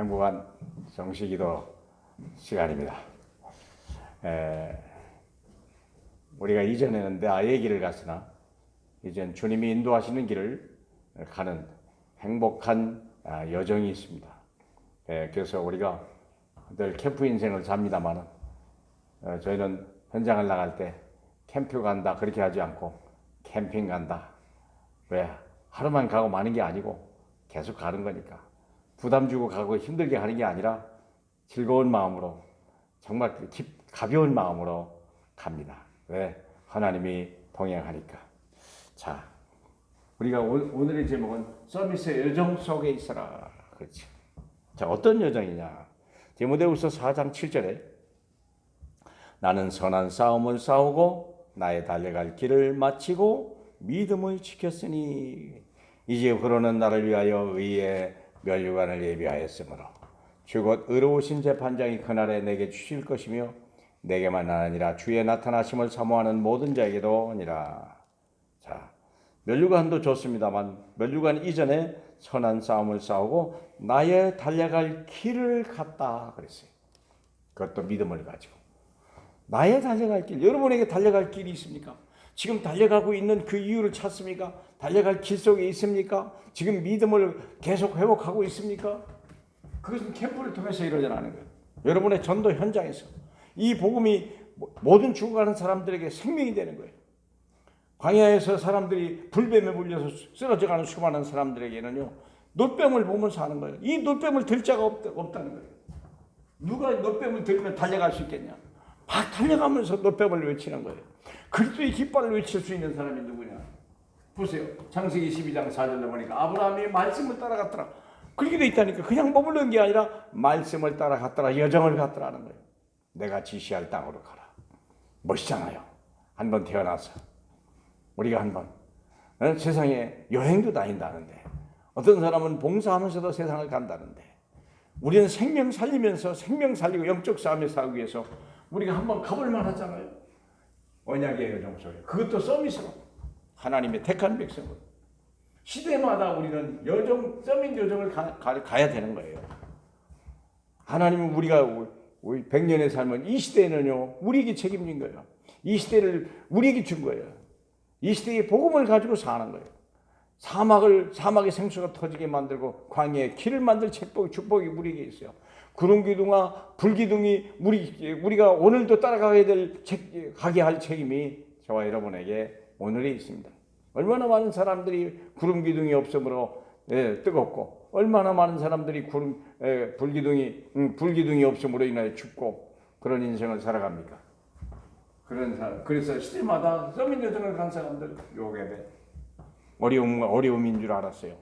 행복한 정식기도 시간입니다. 우리가 이전에는 나의 길을 갔으나 이젠 주님이 인도하시는 길을 가는 행복한 여정이 있습니다. 그래서 우리가 늘 캠프 인생을 삽니다만 저희는 현장을 나갈 때 캠프 간다 그렇게 하지 않고 캠핑 간다. 왜? 하루만 가고 마는 게 아니고 계속 가는 거니까. 부담 주고 가고 힘들게 하는 게 아니라 즐거운 마음으로 정말 가벼운 마음으로 갑니다. 왜? 하나님이 동행하니까. 자, 우리가 오늘의 제목은 서밋의 여정 속에 있어라. 그렇지. 자, 어떤 여정이냐? 디모데후서 4장 7절에 나는 선한 싸움을 싸우고 나의 달려갈 길을 마치고 믿음을 지켰으니 이제 그러는 나를 위하여 의의 면류관을 예비하였으므로 주 곧 의로우신 재판장이 그날에 내게 주실 것이며 내게만 아니라 주의 나타나심을 사모하는 모든 자에게도 아니라. 자, 면류관도 좋습니다만 면류관 이전에 선한 싸움을 싸우고 나의 달려갈 길을 갔다 그랬어요. 그것도 믿음을 가지고. 나의 달려갈 길, 여러분에게 달려갈 길이 있습니까? 지금 달려가고 있는 그 이유를 찾습니까? 달려갈 길 속에 있습니까? 지금 믿음을 계속 회복하고 있습니까? 그것은 캠프를 통해서 일어나는 거예요. 여러분의 전도 현장에서 이 복음이 모든 죽어가는 사람들에게 생명이 되는 거예요. 광야에서 사람들이 불뱀에 물려서 쓰러져가는 수많은 사람들에게는요, 놋뱀을 보면서 하는 거예요. 이 놋뱀을 들 자가 없다는 거예요. 누가 놋뱀을 들면 달려갈 수 있겠냐? 막 달려가면서 놋뱀을 외치는 거예요. 그리스도의 깃발을 외칠 수 있는 사람이 누구냐? 보세요. 창세기 12장 4절에 보니까 아브라함이 말씀을 따라갔더라. 그렇게 돼 있다니까. 그냥 머무르는 게 아니라 말씀을 따라갔더라. 여정을 갔더라는 거예요. 내가 지시할 땅으로 가라. 멋있잖아요. 한번 태어나서 우리가 한번 세상에 여행도 다닌다는데, 어떤 사람은 봉사하면서도 세상을 간다는데, 우리는 생명 살리면서 생명 살리고 영적 싸움에 싸우기 위해서 우리가 한번 가볼 만하잖아요. 언약의 여정 속에. 그것도 서밋으로 하나님의 택한 백성으로. 시대마다 우리는 서밋 여정을 가야 되는 거예요. 하나님은 우리가 100년의 삶은 이 시대에는요, 우리에게 책임진 거예요. 이 시대를 우리에게 준 거예요. 이 시대의 복음을 가지고 사는 거예요. 사막의 생수가 터지게 만들고 광야에 길을 만들 축복이 우리에게 있어요. 구름 기둥과 불 기둥이 우리가 오늘도 따라가야 가게 할 책임이 저와 여러분에게 오늘에 있습니다. 얼마나 많은 사람들이 구름 기둥이 없으므로 뜨겁고, 얼마나 많은 사람들이 불 기둥이 없음으로 인하여 춥고 그런 인생을 살아갑니까? 그래서 시대마다 서밋 여정을 간 사람들 요괴배 어려움인 줄 알았어요.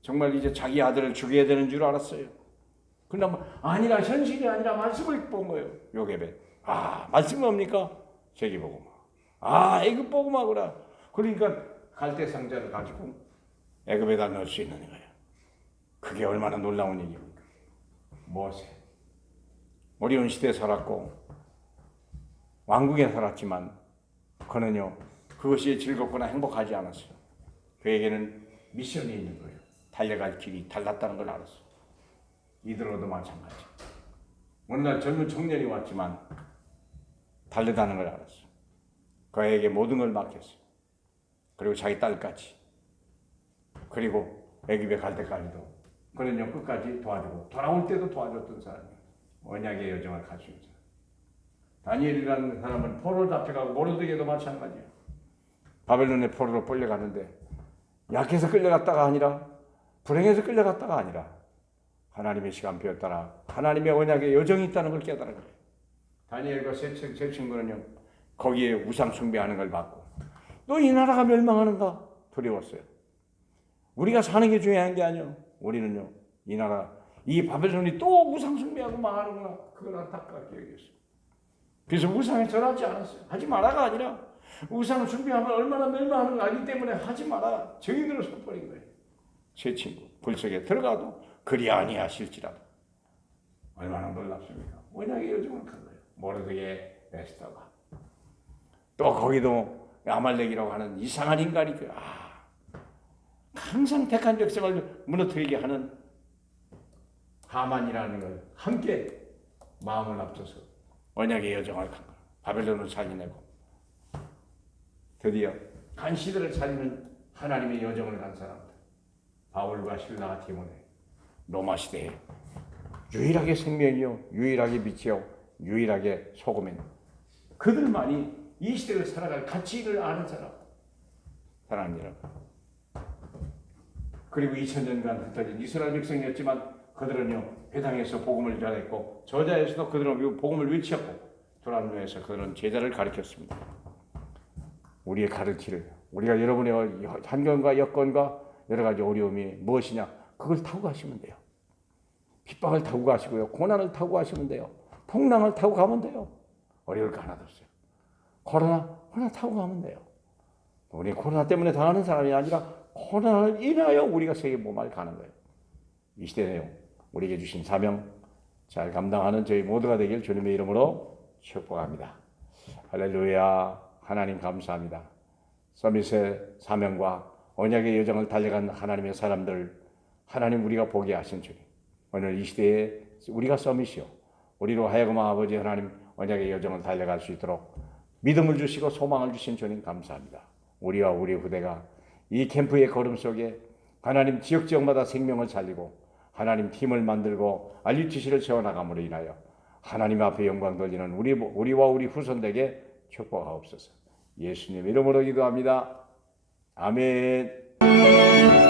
정말 이제 자기 아들을 죽여야 되는 줄 알았어요. 그러나 아니라 현실이 아니라 말씀을 본 거예요. 요괴배. 말씀이 뭡니까? 세계복음. 애굽 복음하구나. 그러니까 갈대 상자를 가지고 애굽에다 넣을 수 있는 거예요. 그게 얼마나 놀라운 얘기입니까? 모세. 어려운 시대에 살았고 왕국에 살았지만 그는요, 그것이 즐겁거나 행복하지 않았어요. 그에게는 미션이 있는 거예요. 달려갈 길이 달랐다는 걸 알았어요. 이들로도 마찬가지. 어느 날 젊은 청년이 왔지만 달르다는 걸 알았어요. 그에게 모든 걸 맡겼어요. 그리고 자기 딸까지. 그리고 애굽에 갈 때까지도 그는요, 끝까지 도와주고 돌아올 때도 도와줬던 사람이에요. 언약의 여정을 갈 수 있어요. 다니엘이라는 사람은 포로로 잡혀가고 모르드게도 마찬가지예요. 바벨론의 포로로 끌려가는데 약해서 끌려갔다가 아니라, 불행해서 끌려갔다가 아니라 하나님의 시간표에 따라 하나님의 언약의 여정이 있다는 걸 깨달은 거예요. 다니엘과 세 친구는요, 거기에 우상 숭배하는 걸 받고, 또 이 나라가 멸망하는가 두려웠어요. 우리가 사는 게 중요한 게 아니에요. 우리는요, 이 바벨론이 또 우상 숭배하고 망하는구나, 그걸 안타깝게 여겼어요. 그래서 우상에 절하지 않았어요. 하지 마라가 아니라, 우상을 숭배하면 얼마나 멸망하는 거 알기 때문에 하지 마라, 정의대로 서버린 거예요. 세 친구 불 속에 들어가도 그리 아니하실지라도. 얼마나 놀랍습니까? 언약의 여정을 간 거예요. 모르드게 에스더가. 또 거기도 아말렉이라고 하는 이상한 인간이 항상 택한 백성을 무너뜨리게 하는 하만이라는 걸 함께 마음을 앞서서 언약의 여정을 간 거야. 바벨론을 살려내고 드디어 간시들을 살리는 하나님의 여정을 간 사람들, 바울과 실라와 디모데, 로마 시대에 유일하게 생명이요, 유일하게 빛이요, 유일하게 소금인 그들만이 이 시대를 살아갈 가치를 아는 사람님 여러분. 그리고 2000년간 흩어진 이스라엘 백성이었지만 그들은요 회당에서 복음을 전했고 저자에서도 그들은 복음을 외쳤고 도란노에서 그들은 제자를 가르쳤습니다. 우리의 가르치를 우리가 여러분의 환경과 여건과 여러 가지 어려움이 무엇이냐 그걸 타고 가시면 돼요. 핍박을 타고 가시고요, 고난을 타고 가시면 돼요. 풍랑을 타고 가면 돼요. 어려울 거 하나도 없어요. 코로나 타고 가면 돼요. 우리 코로나 때문에 당하는 사람이 아니라 코로나를 인하여 우리가 세계 복음을 가는 거예요. 이 시대에요 우리에게 주신 사명 잘 감당하는 저희 모두가 되길 주님의 이름으로 축복합니다. 할렐루야. 하나님 감사합니다. 서밋의 사명과 언약의 여정을 달려간 하나님의 사람들, 하나님 우리가 보게 하신 주님, 오늘 이 시대에 우리가 서밋이요 우리로 하여금 아버지 하나님 언약의 여정을 달려갈 수 있도록 믿음을 주시고 소망을 주신 주님 감사합니다. 우리와 우리 후대가 이 캠프의 걸음 속에 하나님 지역마다 생명을 살리고 하나님 팀을 만들고 RUTC를 세워나감으로 인하여 하나님 앞에 영광 돌리는 우리와 우리 후손에게 축복하옵소서. 예수님 이름으로 기도합니다. 아멘.